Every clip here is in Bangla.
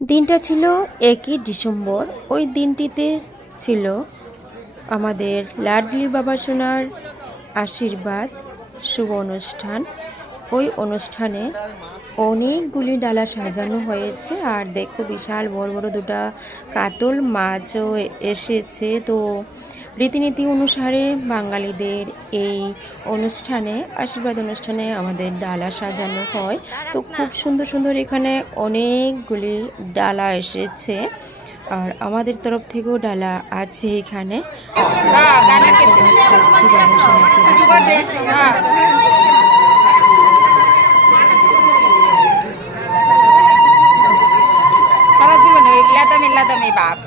দিনটা ছিল একই ডিসেম্বর। ওই দিনটিতে ছিল আমাদের লাডলি বাবা সোনার আশীর্বাদ, শুভ অনুষ্ঠান। ওই অনুষ্ঠানে অনেকগুলি ডালা সাজানো হয়েছে আর দেখো বিশাল বড় বড় দুটা কাতল মাছও এসেছে। তো রীতিনীতি অনুসারে বাঙালিদের এই অনুষ্ঠানে, আশীর্বাদ অনুষ্ঠানে আমাদের ডালা সাজানো হয়। তো খুব সুন্দর সুন্দর এখানে অনেকগুলি ডালা এসেছে। আর আমাদের তরফ থেকেও ডালা আছে এখানে। আশীর্বাদ করছি বাবা সোনাকে দেখে। সারা জীবন ওই লাদামি লাদামি বাপ।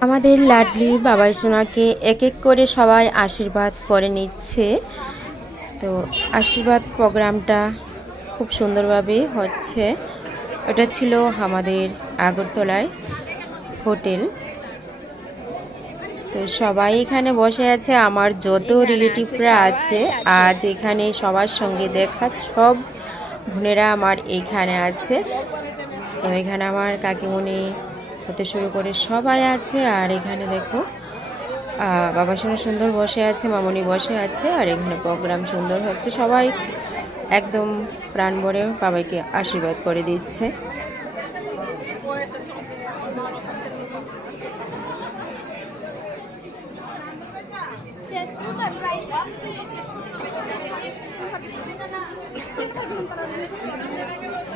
আমাদের লাডলি বাবাই সোনাকে এক এক করে সবাই আশীর্বাদ করে নিচ্ছে। তো আশীর্বাদ প্রোগ্রামটা খুব সুন্দরভাবে হচ্ছে। এটা ছিল আমাদের আগরতলায় হোটেল। তো সবাই এখানে বসে আছে আমার যত রিলেটিভরা আছে আজ এখানে সবার সঙ্গে দেখা সব বোনেরা আমার এইখানে আছে। তো এখানে আমার কাকিমণি হতে শুরু করে সবাই আছে আর এখানে দেখো আহ, বাবা সোনা সুন্দর বসে আছে মামনি বসে আছে আর এখানে প্রোগ্রাম সুন্দর হচ্ছে। সবাই একদম প্রাণ ভরে বাবাইকে আশীর্বাদ করে দিচ্ছে।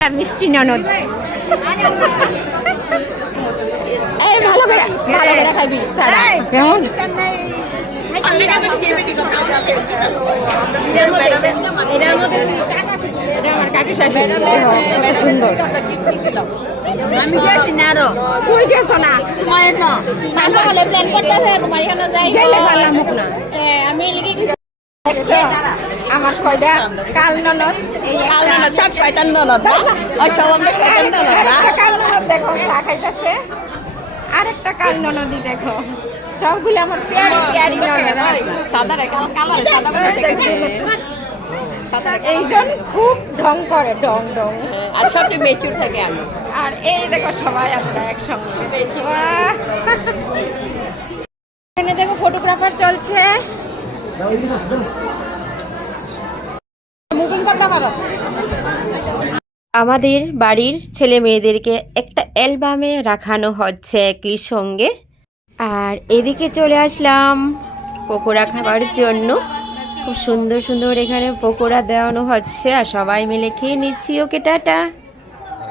মিষ্টি ননদ। এই ভালো করে ভালো করে খাবি সারা। কেমন? সুন্দর। আমি গেছি না আরও। তুই গেছো না? মায়ের না। তাহলে প্ল্যান করতেছে তোমার এখানে যাই। গেলে পারলাম মুখ না। হ্যাঁ, আমি লিখে গেছি। দেখছ আমার কয়টা? কাল ননদ কাল সব শয়তান ননদ আর সব আমরা শয়তান ননদ কাল ননদ দেখো চা খাইতেছে। আরেকটা কাল ননদই দেখো। সবগুলো আমার পেয়ারি পেয়ারি ননদ সাদা রেখে আমার কালারে সাদা সাদা এইজন খুব ঢং করে ঢং ঢং। আর সবচেয়ে মেচুর থাকে আমি। আর এই দেখো সবাই আমরা একসঙ্গে! এখানে দেখো ফটোগ্রাফার চলছে। আমাদের বাড়ির ছেলে মেয়েদেরকে একটা অ্যালবামে রাখানো হচ্ছে একই সঙ্গে। আর এদিকে চলে আসলাম পকোড়া খাবার জন্য। খুব সুন্দর সুন্দর এখানে পকোড়া দেওয়ানো হচ্ছে আর সবাই মিলে খেয়ে নিচ্ছি। Okay, tata.